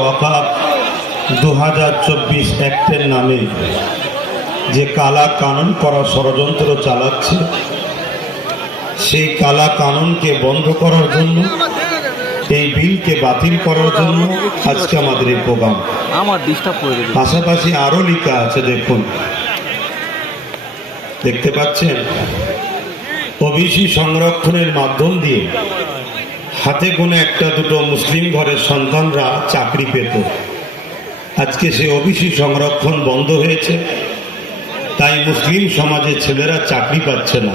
ওয়াকাফ 2024 অ্যাক্টের নামে যে কালা কানুন করা ষড়যন্ত্র চালাচ্ছে, সেই কালা কানুনকে বন্ধ করার জন্য, এই বিলকে বাতিল করার জন্য আজকে আমাদের এই প্রোগ্রাম। পাশাপাশি আরো লেখা আছে, দেখুন, দেখতে পাচ্ছেন, ওবিসি সংরক্ষণের মাধ্যম দিয়ে হাতে গোনা একটা দুটো মুসলিম ঘরের সন্তানরা চাকরি পেত। আজকে সে ওবিসি সংরক্ষণ বন্ধ হয়েছে, তাই মুসলিম সমাজের ছেলেরা চাকরি পাচ্ছে না।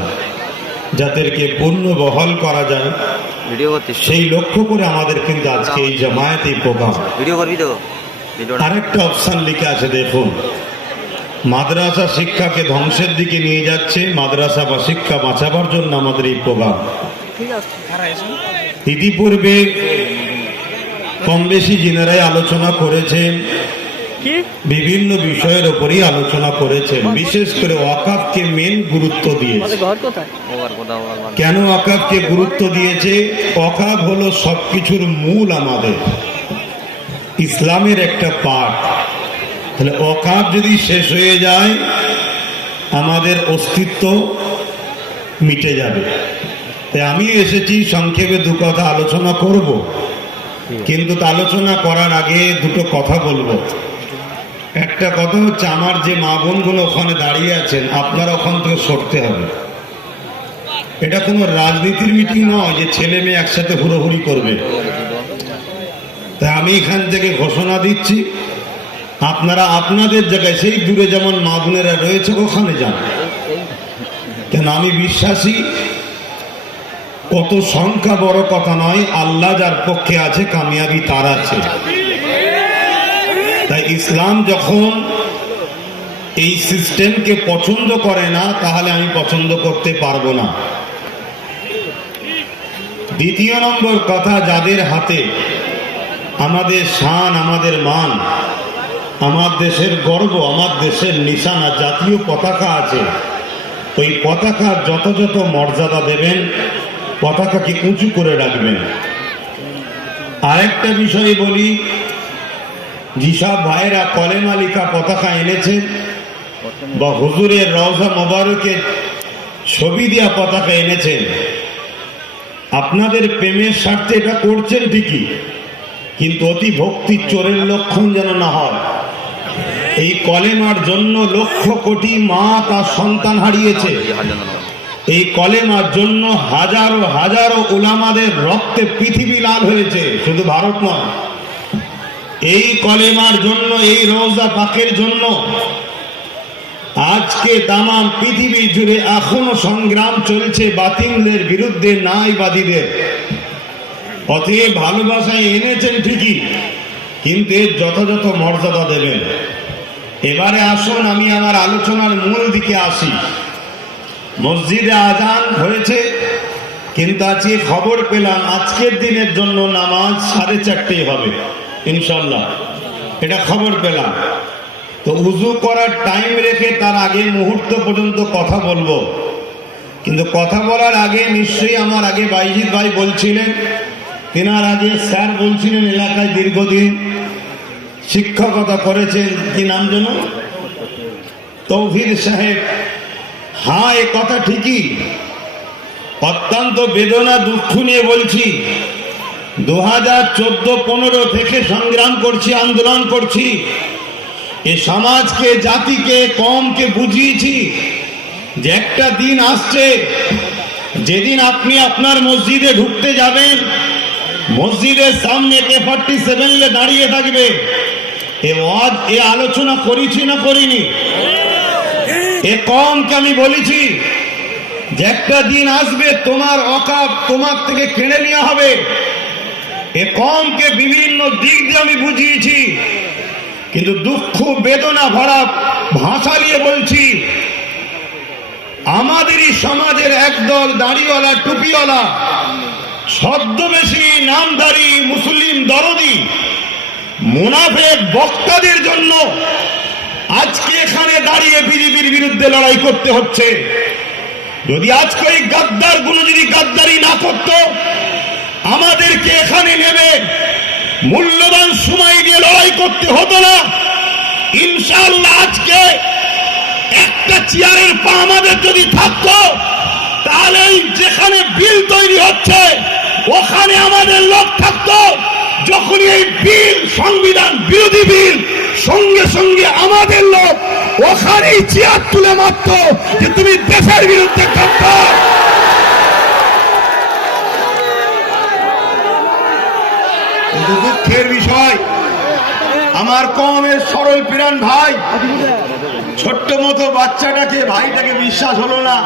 যাদেরকে পূর্ণ বহাল করা যায় সেই লক্ষ্য করে আমাদের কিন্তু আজকে এই জামায়াত এই প্রোগ্রাম। আরেকটা অপশন লিখে আছে, দেখুন, মাদ্রাসা শিক্ষাকে ধ্বংসের দিকে নিয়ে যাচ্ছে, মাদ্রাসা বা শিক্ষা বাঁচাবার জন্য আমাদের এই প্রোগ্রাম। ইতিপূর্বে কম বেশি যিনারাই আলোচনা করেছেন, বিভিন্ন বিষয়ের উপরই আলোচনা করেছেন, বিশেষ করে ওয়াকাফকে মেন গুরুত্ব দিয়েছে। কেন ওয়াকাফকে গুরুত্ব দিয়েছে? ওয়াকাফ হলো সবকিছুর মূল, আমাদের ইসলামের একটা পার্ট। তাহলে ওয়াকাফ যদি শেষ হয়ে যায় আমাদের অস্তিত্ব মিটে যাবে। তাই আমি এসেছি সংক্ষেপে দু কথা আলোচনা করব, কিন্তু আলোচনা করার আগে দুটো কথা বলবো। একটা কথা হচ্ছে, আমার যে মা বোনগুলো ওখানে দাঁড়িয়ে আছেন, আপনারা ওখান থেকে সরতে হবে। এটা কোনো রাজনীতির মিটিং নয় যে ছেলে মেয়ে একসাথে হুড়োহুড়ি করবে। তাই আমি এখান থেকে ঘোষণা দিচ্ছি, আপনারা আপনাদের জায়গায় সেই দূরে যেমন মা বোনেরা রয়েছে ওখানে যান। কেন আমি বিশ্বাসী, কত সংখ্যা বড় কথা নয়, আল্লাহ যার পক্ষে আছে কামিয়াবি তার আছে। তাই ইসলাম যখন এই সিস্টেমকে পছন্দ করে না, তাহলে আমি পছন্দ করতে পারবো না। দ্বিতীয় নম্বর কথা, যাদের হাতে আমাদের শান, আমাদের মান, আমার দেশের গর্ব, আমার দেশের নিশানা, জাতীয় পতাকা আছে, ওই পতাকার যথাযথ মর্যাদা দেবেন, পতাকাকে উঁচু করে রাখবেন। আরেকটা বিষয় বলি, যেসব ভাইরা কলেমা লিখা পতাকা এনেছেন বা হুজুরের রওজা মোবারকের ছবি দেওয়া পতাকা এনেছেন, আপনাদের প্রেমের স্বার্থে এটা করছেন ঠিকই, কিন্তু অতি ভক্তি চোরের লক্ষণ যেন না হয়। এই কলেমার জন্য লক্ষ কোটি মা তার সন্তান হারিয়েছে। এই কলেমার জন্য হাজারো হাজারো উলামাদের রক্তে পৃথিবী লাল হয়েছে, শুধু ভারত নয়। এই কলেমার জন্য, এই রওজা পাকের জন্য আজকে তামাম পৃথিবী জুড়ে এখনো সংগ্রাম চলছে বাতিলদের বিরুদ্ধে, নাইবাদীদের। অতএব ভালোবাসায় এনেছেন ঠিকই, কিন্তু এর যথাযথ মর্যাদা দেবেন। এবারে আসুন আমি আমার আলোচনার মূল দিকে আসি। মসজিদে আজান হয়েছে, কিন্তু আজকে খবর পেলাম আজকের দিনের জন্য নামাজ 4:30 হবে ইনশাল্লাহ, এটা খবর পেলাম। তো উজু করার টাইম রেখে তার আগে মুহূর্ত পর্যন্ত কথা বলবো, কিন্তু কথা বলার আগে নিশ্চয়ই আমার আগে বাইজিৎ ভাই বলছিলেন, তেনার আগে স্যার বলছিলেন, এলাকায় দীর্ঘদিন শিক্ষকতা করেছেন, কি নাম যেন, তৌহিদ সাহেব। হ্যাঁ, এ কথা ঠিকই, অত্যন্ত বেদনা দুঃখ নিয়ে বলছি। 2014-15 থেকে সংগ্রাম করছি, আন্দোলন করছি, এ সমাজকে, জাতিকে, কমকে বুঝিয়েছি যে একটা দিন আসছে যেদিন আপনি আপনার মসজিদে ঢুকতে যাবেন, মসজিদের সামনে AK-47 দাঁড়িয়ে থাকবে। এ আলোচনা করেছি না করিনি? এ কমকে আমি বলেছি যে একটা দিন আসবে তোমার ওয়াকাফ তোমার থেকে কেড়ে নেওয়া হবে। এ কমকে বিভিন্ন দিক দিয়ে আমি বুঝিয়েছি, কিন্তু দুঃখ বেদনা ভরা ভাষা নিয়ে বলছি, আমাদেরই সমাজের একদল দাড়িওয়ালা, টুপিওয়ালা, ছদ্মবেশী নামধারী মুসলিম দরদি মুনাফেক বক্তাদের জন্য আজকে এখানে দাঁড়িয়ে বিজেপির বিরুদ্ধে লড়াই করতে হচ্ছে। যদি আজকে এই গাদ্দার গুলো যদি গাদ্দারি না করত, আমাদেরকে এখানে নেবে মূল্যবান সময় দিয়ে করতে হতো না। ইনশাআল্লাহ আজকে একটা চেয়ারের পা আমাদের যদি থাকতো, তাহলে যেখানে বিল তৈরি হচ্ছে ওখানে আমাদের লোক থাকতো। যখন এই বিল সংবিধান বিরোধী বিল, সঙ্গে সঙ্গে আমাদের লোক ওখানেই চেয়ার তুলে মারত যে তুমি দেশের বিরুদ্ধে করতো। দুঃখের বিষয়, আমার কমের সরল প্রাণ ভাই ছোট্ট মতো বাচ্চাটাকে, ভাইটাকে বিশ্বাস হলো না।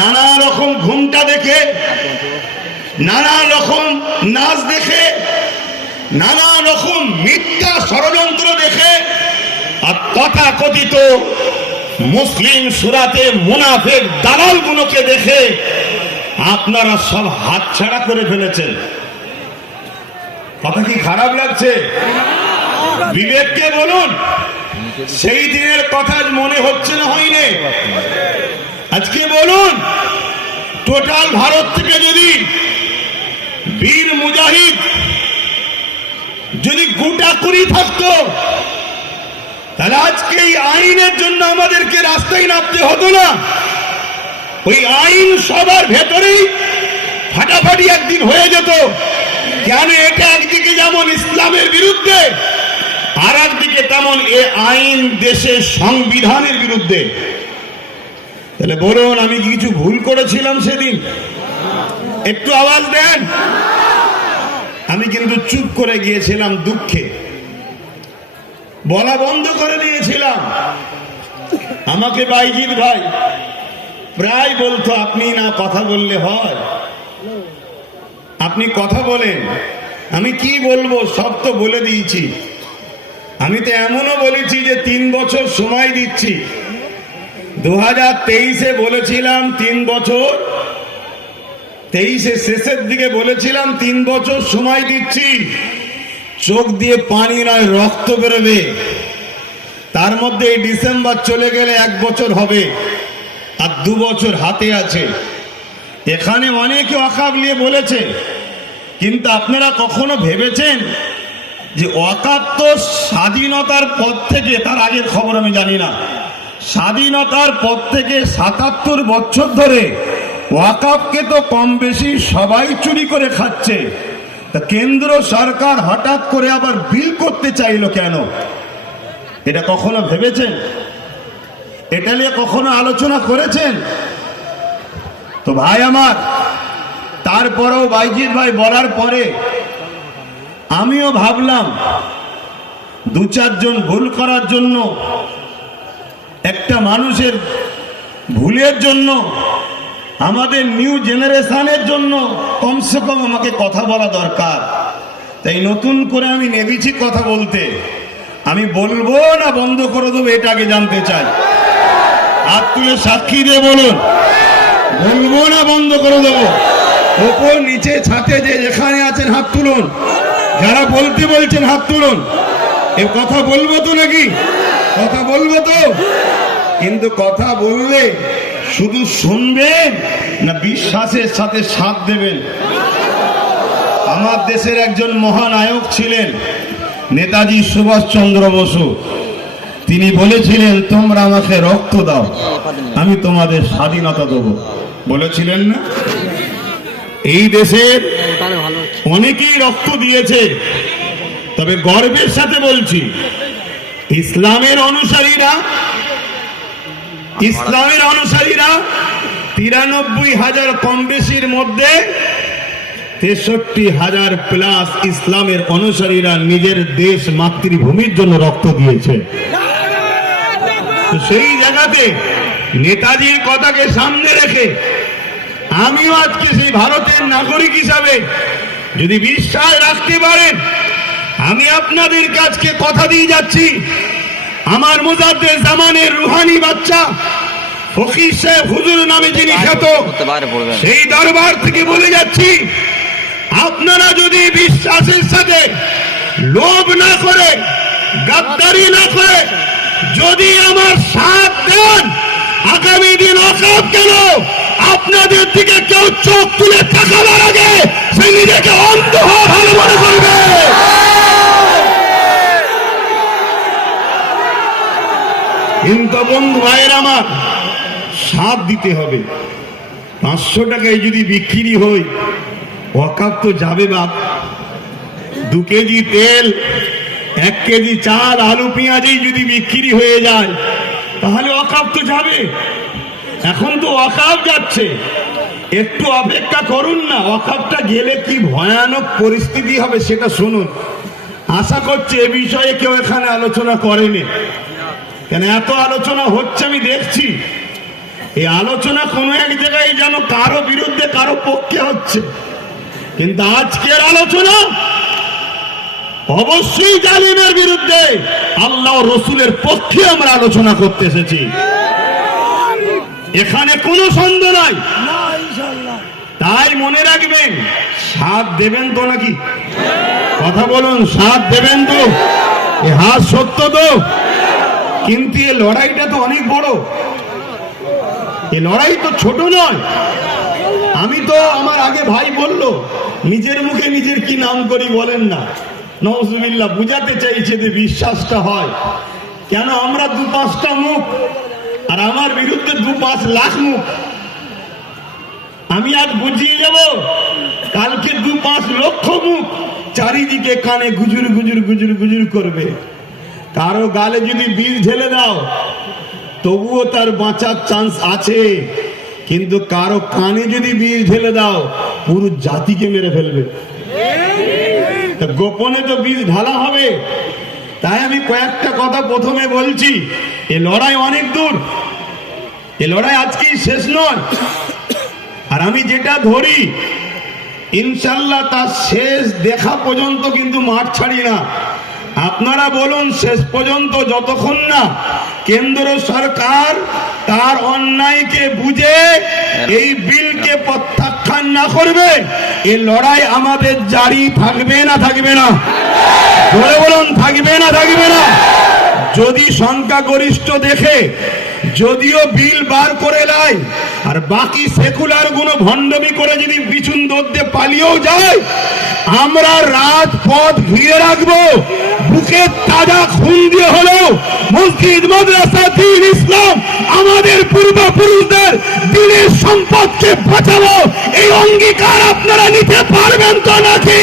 নানা রকম ঘুমটা দেখে, নানা রকম নাচ দেখে, নানা রকম মিথ্যা ষড়যন্ত্র দেখে, আর তথাকথিত মুসলিম সুরাতে মুনাফিক দালালগুলোকে দেখে আপনারা সব হাতছাড়া করে ফেলেছেন। কথা কি খারাপ লাগছে? বিবেককে বলুন, সেই দিনের কথা মনে হচ্ছে না? হয়নি? আজকে বলুন, টোটাল ভারত থেকে যদি বীর মুজাহিদ যদি গোটা কুড়ি থাকতো, তাহলে আজকে এই আইনের জন্য আমাদেরকে রাস্তায় নামতে হতো না। ওই আইন সবার ভেতরেই ফাটাফাটি একদিন হয়ে যেত। কেন? এটা একদিকে যেমন ইসলামের বিরুদ্ধে, আর একদিকে তেমন এ আইন দেশের সংবিধানের বিরুদ্ধে। তাহলে বলুন, আমি কিছু ভুল করেছিলাম সেদিন? একটু আওয়াজ দেন। আমি কিন্তু চুপ করে গিয়েছিলাম, দুঃখে বলা বন্ধ করে দিয়েছিলাম। আমাকে বাইজিৎ ভাই প্রায় বলতো, আপনি না কথা বললে হয়, আপনি কথা বলেন। আমি কি বলবো, সব তো বলে দিয়েছি। আমি তো এমনও বলেছি যে 3 বছর সময় দিচ্ছি। 2023-এ বলেছিলাম 3 বছর, 23-এ শেষের দিকে বলেছিলাম 3 বছর সময় দিচ্ছি। চোখ দিয়ে পানি নয়, রক্ত বেরোবে। তার মধ্যে এই ডিসেম্বর চলে গেলে 1 বছর হবে, আর 2 বছর হাতে আছে। এখানে অনেকে ওয়াকাফ নিয়ে বলেছে, কিন্তু আপনারা কখনো ভেবেছেন যে ওয়াকাফ তো স্বাধীনতার পর থেকে, তার আগের খবর আমি জানি না, স্বাধীনতার পর থেকে 77 বছর ধরে ওয়াকাফকে তো কম বেশি সবাই চুরি করে খাচ্ছে। তা কেন্দ্র সরকার হঠাৎ করে আবার বিল করতে চাইলো কেন? এটা কখনো ভেবেছেন? এটা নিয়ে কখনো আলোচনা করেছেন? তো ভাই আমার, তারপরেও বাইজিৎ ভাই বলার পরে আমিও ভাবলাম 2-4 জন ভুল করার জন্য, একটা মানুষের ভুলের জন্য, আমাদের নিউ জেনারেশনের জন্য কমসে কম আমাকে কথা বলা দরকার। তাই নতুন করে আমি নেমেছি কথা বলতে। আমি বলবো না বন্ধ করে দেবো, এটা আগে জানতে চাই। হাত তুলে সাক্ষী দিয়ে বলুন, বলবো না বন্ধ করে দেবো। ওপর নিচে ছাতে যে যেখানে আছেন হাত তুলুন, যারা বলতে বলছেন হাত তুলুন। এ কথা বলবো তো নাকি? কথা বলবো তো? কিন্তু কথা বললে শুধু শুনবেন না বিশ্বাসের সাথে সাথ দেবেন? আমার দেশের একজন মহানায়ক ছিলেন নেতাজি সুভাষচন্দ্র বসু। তিনি বলেছিলেন, তোমরা আমাকে রক্ত দাও, আমি তোমাদের স্বাধীনতা দেব। বলেছিলেন না? এই দেশের অনেকেই রক্ত দিয়েছে, তবে গর্বের সাথে বলছি, ইসলামের অনুসারীরা 93,000 কম বেশির মধ্যে 63,000 প্লাস ইসলামের অনুসারীরা নিজের দেশ মাতৃভূমির জন্য রক্ত দিয়েছে। সেই জায়গাতে নেতাজির কথাকে সামনে রেখে আমিও আজকে সেই ভারতের নাগরিক হিসাবে যদি বিশ্বাস রাখতে পারেন, আমি আপনাদের কাছে কথা দিয়ে যাচ্ছি, আমার মুজাদ্দেদ জামানের রুহানি বাচ্চা ফকির সাহেব হুজুর নামে যিনি খ্যাত, সেই দরবার থেকে বলে যাচ্ছি, আপনারা যদি বিশ্বাসের সাথে লোভ না করে, গাদ্দারি না করে যদি আমার সাথ দেন, আগামী দিন ওয়াকাফ কেন আপনাদের দিকে কেউ চোখ তুলে তাকাবার আগে সে নিজেকে অন্ধ হওয়া ভালো মনে করবে। বন্ধু ভাইয়ের আমার, সাথ দিতে হবে। 500 টাকায় যদি বিক্রি হয় ওয়াকাফ তো যাবে বাপ। 2 কেজি তেল, 1 কেজি চাল, আলু পেঁয়াজই যদি বিক্রি হয়ে যায় তাহলে ওয়াকাফ তো যাবে। এখন তো ওয়াকাফ যাচ্ছে, একটু অপেক্ষা করুন না, ওয়াকাফটা গেলে কি ভয়ানক পরিস্থিতি হবে সেটা শুনুন। আশা করছি এ বিষয়ে কেউ এখানে আলোচনা করেনি, কেন এত আলোচনা হচ্ছে আমি দেখছি। এই আলোচনা কোনো এক জায়গায় যেন কারো বিরুদ্ধে কারো পক্ষে হচ্ছে, কিন্তু আজকের আলোচনা অবশ্যই জালিমের বিরুদ্ধে, আল্লাহ ও রসুলের পক্ষে আমরা আলোচনা করতে এসেছি, এখানে কোনো সন্দেহ নাই। তাই মনে রাখবেন, সাথ দেবেন তো নাকি? কথা বলুন, সাথ দেবেন তো? এ হাত সত্য তো? কিন্তু এই লড়াইটা তো অনেক বড়, এই লড়াই তো ছোট নয়। আমি তো, আমার আগে ভাই বলল, নিজের মুখে নিজের কি নাম করি বলেন না, নওজুবিল্লাহ, বুঝাতে চাইছে যে বিশ্বাসটা হয়। কেন আমরা 2-5টা মুখ আর আমার বিরুদ্ধে 2-5 লাখ মুখ। আমি আজ বুঝিয়ে যাব, কালকে 2-5 লক্ষ মুখ চারিদিকে কানে গুজুর গুজুর গুজুর গুজুর করবে। কারো গালে যদি বিষ ঢেলে দাও তবুও তার বাঁচার চান্স আছে, কিন্তু কারো কানে যদি বিষ ঢেলে দাও পুরো জাতিকে মেরে ফেলবে। গোপনে তো বিষ ঢালা হবে। তাই আমি কয়েকটা কথা প্রথমে বলছি, এ লড়াই অনেক দূর, এ লড়াই আজকেই শেষ নয়। আর আমি যেটা ধরি, ইনশাল্লাহ তার শেষ দেখা পর্যন্ত কিন্তু মাঠ ছাড়ি না। আপনারা বলুন, শেষ পর্যন্ত যতক্ষণ না কেন্দ্র সরকার তার অন্যায়কে বুঝে এই বিলকে প্রত্যাখ্যান না করবে, এই লড়াই আমাদের জারি থাকবে না থাকবে না? বলে বলুন, থাকবে না থাকবে না? যদি সংখ্যাগরিষ্ঠ দেখে যদিও বিল বার করে নেয় আর বাকি সেকুলার গুলো ভণ্ডামি করে যদি পিছন দৌড়তে পালিয়েও যায়, আমরা রাজপথ ঘিরে রাখবো। বুকে তাজা খুন দিয়ে হলেও মসজিদ, মাদ্রাসা, দ্বীন, ইসলাম, আমাদের পূর্বপুরুষদের দিনের সম্পদকে বাঁচাবো, এই অঙ্গীকার আপনারা নিতে পারবেন তো নাকি?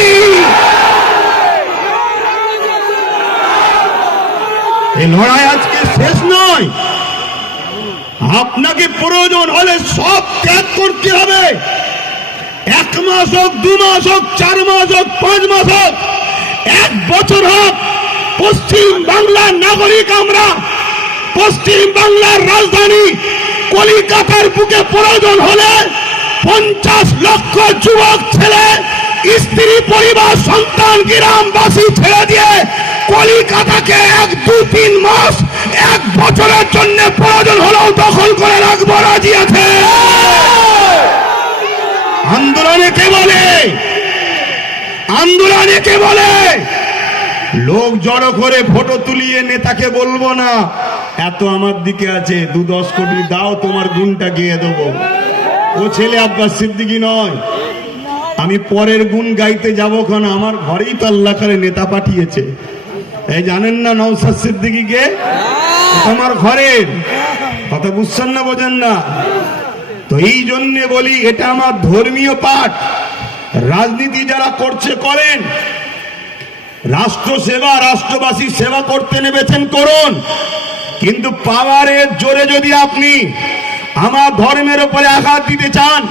এই লড়াই আজকে শেষ নয়। আপনাকে প্রয়োজন হলে সব ত্যাগ করতে হবে। 1 মাস হোক, 2 মাস হোক, 4 মাস হোক, 5 মাস হোক, 1 বছর হোক, পশ্চিম বাংলার নাগরিক আমরা। পশ্চিম বাংলার রাজধানী কলিকাতার বুকে প্রয়োজন হলে 50 লক্ষ যুবক ছেলে, স্ত্রী, পরিবার, সন্তান, গ্রামবাসী ছেড়ে দিয়ে কলিকাতাকে 1-2-3 মাস, 1 বছরের জন্য প্রয়োজন হলেও দখল করে রাখবো, রাজি আছে? আন্দোলনে কে বলে? আন্দোলনে কে বলে? লোক জড়ো করে ফটো তুলিয়ে নেতাকে বলবো না এত আমার দিকে আছে, 2-10 কোটি দাও, তোমার গুণটা গেয়ে দেবো। ও ছেলে আব্বাস সিদ্দিকী নয়। আমি পরের গুণ গাইতে যাবো, কারণ আমার ঘরেই তো আল্লাহ করে নেতা পাঠিয়েছে। এই জানেন না নওশাদ সিদ্দিকীকে? আমার ঘরের কথা বুঝছেন না, বোঝেন না? তো এই জন্যে বলি, এটা আমার ধর্মীয় পাঠ। রাজনীতি যারা করছে করেন, রাষ্ট্র সেবা, রাষ্ট্রবাসী সেবা করতে নেমেছেন করুন, কিন্তু পাওয়ারের জোরে যদি আপনি আমার ধর্মের উপরে আঘাত দিতে চান,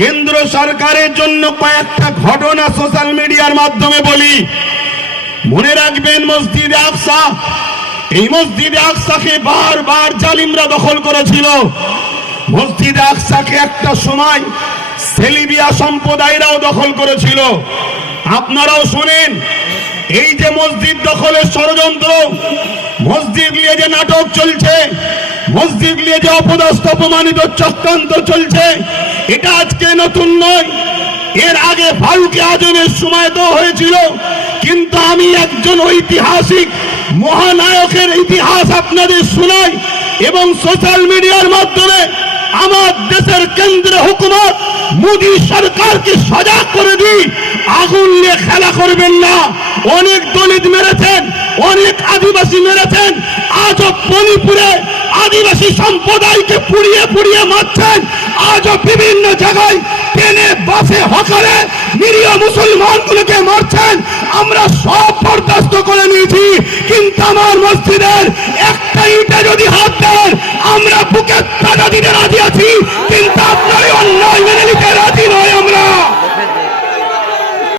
কেন্দ্র সরকারের জন্য কয়েকটা ঘটনা সোশ্যাল মিডিয়ার মাধ্যমে বলি। মনে রাখবেন, মসজিদে আকসা, এই মসজিদে আকসাকে বারবার জালিমরা দখল করেছিল। মসজিদে আকসাকে একটা সময় সেলিবিয়া সম্প্রদায়রাও দখল করেছিল। আপনারাও শোনেন, এই যে মসজিদ দখলের ষড়যন্ত্র, মসজিদ নিয়ে যে নাটক চলছে, মসজিদ নিয়ে যে অপদস্থ অপমানিত চক্রান্ত চলছে, এটা আজকে নতুন নয়। এর আগে ফারুকে আজমের সময় তো হয়েছিল, কিন্তু আমি একজন ঐতিহাসিক মহানায়কের ইতিহাস আপনাদের শোনাই এবং সোশ্যাল মিডিয়ার মাধ্যমে আমার দেশের কেন্দ্রীয় হুকুমত মোদী সরকারকে সজাগ করে দিই, আগুন নিয়ে খেলা করবেন না। অনেক দলিত মেরেছেন, অনেক আদিবাসী মেরেছেন, আজও মণিপুরে আদিবাসী সম্প্রদায়কে পুড়িয়ে পুড়িয়ে মারছেন। আজও বিভিন্ন জায়গায় ট্রেনে বাসে হকারে নিরীহ মুসলমানগুলোকে মারছেন। আমরা সব বরদাস্ত করে নিয়েছি, কিন্তু আমার মসজিদের একটা ইটে যদি হাত দেন